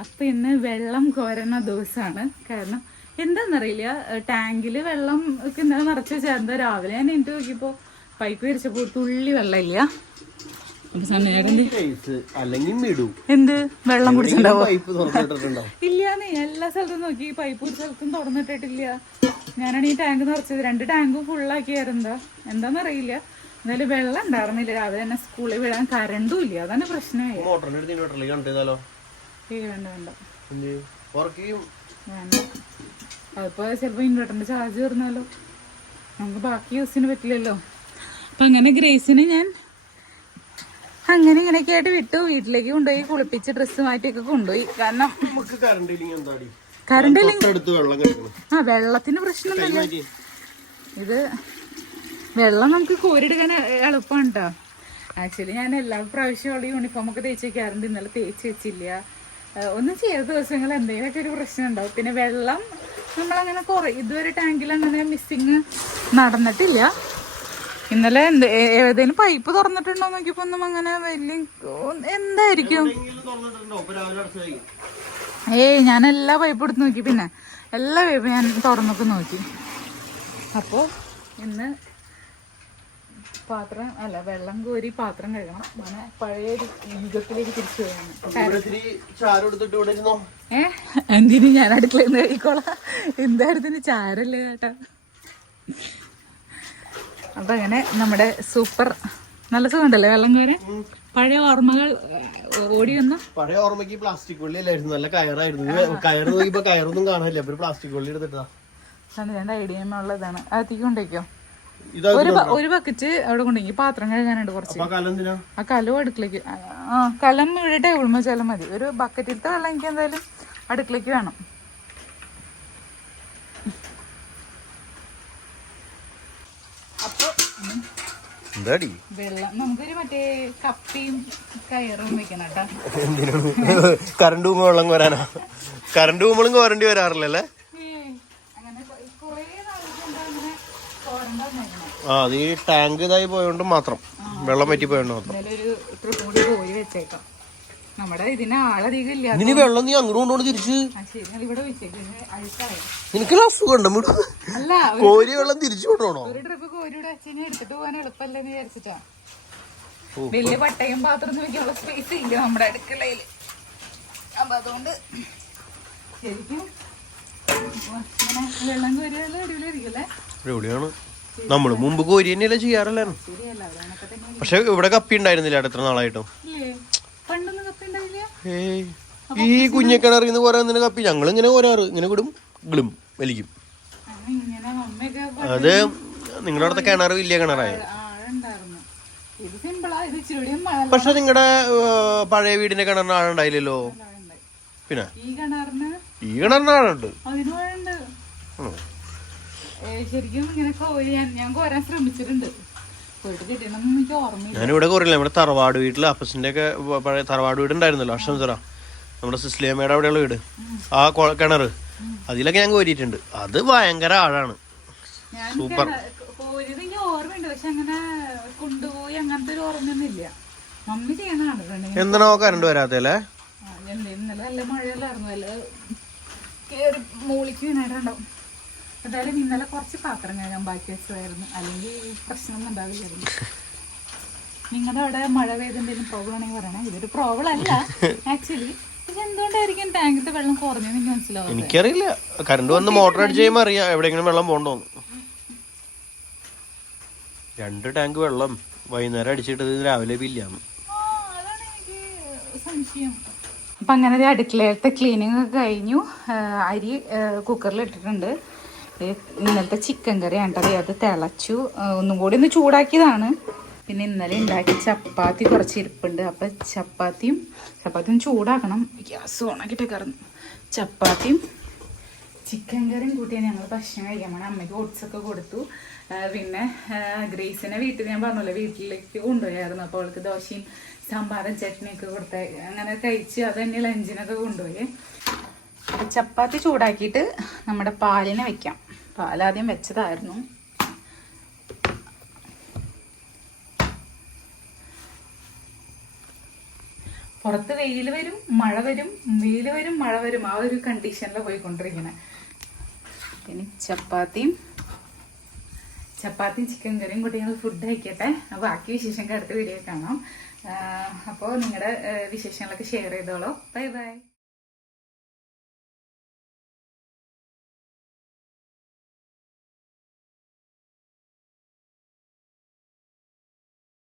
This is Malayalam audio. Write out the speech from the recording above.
അപ്പൊ ഇന്ന് വെള്ളം കോരുന്ന ദിവസമാണ് കാരണം എന്താണെന്നറിയില്ല ടാങ്കിൽ വെള്ളം ഒക്കെ ഇന്നലെ നിറച്ച് വെച്ചായിരുന്നു. രാവിലെ ഞാൻ എനിക്ക് നോക്കിയപ്പോ പൈപ്പ് വിരിച്ചപ്പോ തുള്ളി വെള്ളമില്ല. എന്ത്? വെള്ളം കുടിച്ചിട്ടുണ്ടാവോ? ഇല്ലാന്നേ എല്ലാ സ്ഥലത്തും നോക്കി. പൈപ്പ് ഒരു സ്ഥലത്തും തുറന്നിട്ടിട്ടില്ല. ഞാനാണ് ഈ ടാങ്ക് നിറച്ചത്. രണ്ട് ടാങ്കും ഫുള്ളാക്കിയായിരുന്നതാ. എന്താന്നറിയില്ല. എന്നാലും വെള്ളം ഉണ്ടായിരുന്നില്ല. രാവിലെ തന്നെ സ്കൂളിൽ വിടാൻ കരണ്ടും ഇല്ല. അതാണ് പ്രശ്നമായി വേണ്ട വേണ്ട. വേണ്ട. അതിപ്പോ ചിലപ്പോ ഇൻവെർട്ടറിന്റെ ചാർജ് തീർന്നാലോ നമുക്ക് ബാക്കി യൂസിന് പറ്റില്ലല്ലോ. അപ്പൊ അങ്ങനെ ഗ്രേസിന് ഞാൻ അങ്ങനെ ഇങ്ങനെയൊക്കെ ആയിട്ട് വിട്ടു. വീട്ടിലേക്ക് കൊണ്ടുപോയി കുളിപ്പിച്ച് ഡ്രസ്സ് മാറ്റിയൊക്കെ കൊണ്ടുപോയി. കാരണം കറണ്ട് ഇല്ലെങ്കിൽ ആ വെള്ളത്തിന് പ്രശ്നമൊന്നുമില്ല. ഇത് വെള്ളം നമുക്ക് കോരിയെടുക്കാൻ എളുപ്പമാണ് കേട്ടോ ആക്ച്വലി ഞാൻ എല്ലാ പ്രാവശ്യമുള്ള യൂണിഫോം ഒക്കെ തേച്ച് വെക്കാറുണ്ട്. ഇന്നലെ തേച്ച് വെച്ചില്ല. ഒന്നും ചെയ്ത ദിവസങ്ങൾ എന്തെങ്കിലുമൊക്കെ ഒരു പ്രശ്നം ഉണ്ടാവും പിന്നെ വെള്ളം നമ്മളങ്ങനെ കുറേ ഇതുവരെ ടാങ്കിൽ അങ്ങനെ മിസ്സിങ് നടന്നിട്ടില്ല. ഇന്നലെ എന്ത് ഏതെങ്കിലും പൈപ്പ് തുറന്നിട്ടുണ്ടോ നോക്കിയപ്പോ ഒന്നും അങ്ങനെ വലിയ എന്തായിരിക്കും? ഏയ് ഞാൻ എല്ലാ പൈപ്പ് എടുത്ത് നോക്കി. പിന്നെ എല്ലാ പൈപ്പും ഞാൻ തുറന്നൊക്കെ നോക്കി. അപ്പോൾ ഇന്ന് പാത്രം അല്ല വെള്ളം കോരി പാത്രം കഴുകണം. അങ്ങനെ പഴയ യുഗത്തിലേക്ക് തിരിച്ചു ഇരുന്നോ? ഏ? എന്തിനു ഞാൻ അടുക്കളയിൽ നിന്ന് കഴിക്കോളാം എന്തായിരുന്നു ചാരല്ലേ ചേട്ടാ അപ്പൊ അങ്ങനെ നമ്മുടെ സൂപ്പർ നല്ല സുഖമുണ്ടല്ലേ വെള്ളം കോരി? പഴയ ഓർമ്മകൾ ഓടി വന്നു. പഴയ ഓർമ്മക്ക് പ്ലാസ്റ്റിക് കൊള്ളി അല്ലായിരുന്നു. നല്ല കയറായിരുന്നു. കയറ് നോക്കിയപ്പോ കയറൊന്നും കാണാനില്ല. പ്ലാസ്റ്റിക് വെള്ളി എടുത്തിട്ടാ ഐഡിയ ഉള്ളതാണ്. തീ കൊണ്ടേക്കോ ഒരു ബ- ഒരു ബക്കറ്റ് അവിടെ കൊണ്ടുപോയി. പാത്രം കഴുകാനുണ്ട് കുറച്ച്. അപ്പൊ കലം എന്തിനാ? ആ കലം അടുക്കളേക്ക് ആ, കലം ഇവിടെ ടേബിൾമ വെച്ചാലും മതി. ഒരു ബക്കറ്റിലത്തെ വെള്ളം എനിക്ക് എന്തായാലും അടുക്കളേക്ക് വേണം. അപ്പൊ എന്താടി? വെള്ളം. നമുക്കൊരു മറ്റേ കപ്പിയും കയറും വെക്കണം കേട്ടോ. എന്തിനാണ്? കറണ്ട് പോകുമ്പോ വെള്ളം കോരാനാ കറണ്ട് പോകുമ്പോഴും കോരണ്ടി വരാറില്ലല്ലേ അങ്ങനെ കുറേ നാളുകൊണ്ട് അങ്ങനെ കോരണ്ട വന്നേക്കണേ ആ അത് ഈ ടാങ്ക് ഇതായി പോയോണ്ട് മാത്രം. വെള്ളം പറ്റി പോയോണ്ട് മാത്രം. ഇനി വെള്ളം നീ അങ്ങോട്ട് കൊണ്ടോണ്ട് തിരിച്ച്. നിനക്ക് അസുഖം ഉണ്ട് കോരി വെള്ളം തിരിച്ചു കൊണ്ടോണോ വലിയ പട്ടയും പാത്രം വെക്കാനുള്ള സ്പേസ് ഇല്ല നമ്മുടെ അടുക്കളയിൽ. അപ്പൊ അതുകൊണ്ട് ശരിക്കും വെള്ളം കോരിയാലും അടിപൊളിയായിരിക്കും അല്ലേ? എവിടെയാണ് നമ്മൾ മുമ്പ് കോരി തന്നെയല്ലേ ചെയ്യാറല്ലായിരുന്നു പക്ഷെ ഇവിടെ കപ്പി ഉണ്ടായിരുന്നില്ല എത്ര നാളായിട്ടും. ഏയ്. ഈ കുഞ്ഞക്കിണറിന്ന് നിന്നെ കപ്പി. ഞങ്ങൾ ഇങ്ങനെ കോരാറ്. ഇങ്ങനെ വിടും ഗിളും വലിക്കും. അത് നിങ്ങളുടെ അടുത്ത കിണർ വലിയ കിണറായ പക്ഷെ നിങ്ങളുടെ പഴയ വീടിന്റെ കിണറിന് ആഴുണ്ടായില്ലല്ലോ? പിന്നെ? ഈ കിണറിന് ഈ കിണറിന് ആഴുണ്ട്. ശരിക്കും ഇങ്ങനെ കോരി ഞാൻ ഞാൻ കോരാൻ ശ്രമിച്ചിട്ടുണ്ട്. പോയിട്ട് എനിക്ക് ഓർമ്മയില്ല. ഞാനിവിടെ കുറയില്ല നമ്മുടെ തറവാട് വീട്ടിൽ അപ്പസിന്റെ ഒക്കെ പഴയ തറവാട് വീട് ഉണ്ടായിരുന്നല്ലോ അഷ്ടം സാറാ. നമ്മുടെ സിസ്ലിയമ്മയുടെ അവിടെയുള്ള വീട്. ആ കൊ- കിണറ് അതിലൊക്കെ ഞാൻ കോരിയിട്ടുണ്ട്. അത് ഭയങ്കര ആഴാണ്. ഞാൻ സൂപ്പർ. കിണ- കോരിയത് എനിക്ക് ഓർമ്മയുണ്ട്. പക്ഷെ അങ്ങനെ കൊണ്ടുപോയി അങ്ങനത്തെ ഒരു ഓർമ്മയൊന്നും ഇല്ല മമ്മി ചെയ്യണ കണ്ടിട്ടുണ്ടെങ്കിൽ എന്താണോ കറണ്ട് വരാത്തല്ലേ ഇന്നലെ നല്ല മഴയല്ലായിരുന്നു. വല്ല കേറി മൂളിക്ക് വീണായിട്ടുണ്ടാവും എന്തായാലും ഇന്നലെ കുറച്ച് പാത്രം കഴുകാൻ ബാക്കി വെച്ചതായിരുന്നു. അല്ലെങ്കിൽ ഈ പ്രശ്നമൊന്നും ഉണ്ടാവില്ലായിരുന്നു നിങ്ങളുടെ അവിടെ മഴ പെയ്ത് എന്തെങ്കിലും പ്രോബ്ലം ആണെങ്കിൽ പറയണേ. ഇതൊരു പ്രോബ്ലം അല്ല. ആക്ച്വലി എന്തുകൊണ്ടായിരിക്കും ടാങ്കിന്റെ വെള്ളം കുറഞ്ഞെന്ന് എനിക്ക് മനസ്സിലാവും എനിക്കറിയില്ല. കറണ്ട് വന്ന് മോട്ടർ അടിച്ച് കഴിയുമ്പോൾ അറിയാം എവിടെയെങ്കിലും വെള്ളം പോകണ്ടോന്ന് രണ്ട് ടാങ്ക് വെള്ളം വൈകുന്നേരം അടിച്ചിട്ട് രാവിലെ സംശയം. അപ്പം അങ്ങനെ ദേ അടുക്കളയിലത്തെ ക്ലീനിങ് ഒക്കെ കഴിഞ്ഞു. അരി കുക്കറിൽ ഇട്ടിട്ടുണ്ട്. ഇന്നലത്തെ ചിക്കൻ കറി ആണ്ടത് അത് തിളച്ചു. ഒന്നും കൂടി ഒന്ന് ചൂടാക്കിയതാണ്. പിന്നെ ഇന്നലെ ഉണ്ടാക്കി ചപ്പാത്തി കുറച്ച് ഇരിപ്പുണ്ട്. അപ്പം ചപ്പാത്തിയും ചപ്പാത്തിയും ചൂടാക്കണം. ഗ്യാസ് ഓണാക്കിയിട്ട് കറന്നു. ചപ്പാത്തിയും ചിക്കൻ കറിയും കൂട്ടിയാണ് ഞങ്ങൾ ഭക്ഷണം കഴിക്കാൻ പോണേ. അമ്മയ്ക്ക് ഓട്സൊക്കെ കൊടുത്തു. പിന്നെ ഗ്രേസിനെ വീട്ടിൽ ഞാൻ പറഞ്ഞില്ല വീട്ടിലേക്ക് കൊണ്ടുപോയായിരുന്നു. അപ്പോൾ അവൾക്ക് ദോശയും സാമ്പാറും ചട്നിയൊക്കെ കൊടുത്ത അങ്ങനെ കഴിച്ച് അത് തന്നെ ലഞ്ചിനൊക്കെ കൊണ്ടുപോയി. ചപ്പാത്തി ചൂടാക്കിയിട്ട് നമ്മുടെ പാലിനെ വെക്കാം. പാലാദ്യം വെച്ചതായിരുന്നു. പുറത്ത് വെയിൽ വരും മഴ വരും വെയിൽ വരും മഴ വരും. ആ ഒരു കണ്ടീഷനിൽ പോയിക്കൊണ്ടിരിക്കണേ. പിന്നെ ചപ്പാത്തിയും ചപ്പാത്തിയും ചിക്കൻ കറിയും കൂടി ഞങ്ങൾ ഫുഡ് കഴിക്കട്ടെ. ബാക്കി വിശേഷങ്ങൾ അടുത്ത വീഡിയോ കാണാം. അപ്പോൾ നിങ്ങളുടെ വിശേഷങ്ങളൊക്കെ ഷെയർ ചെയ്തോളൂ. Bye bye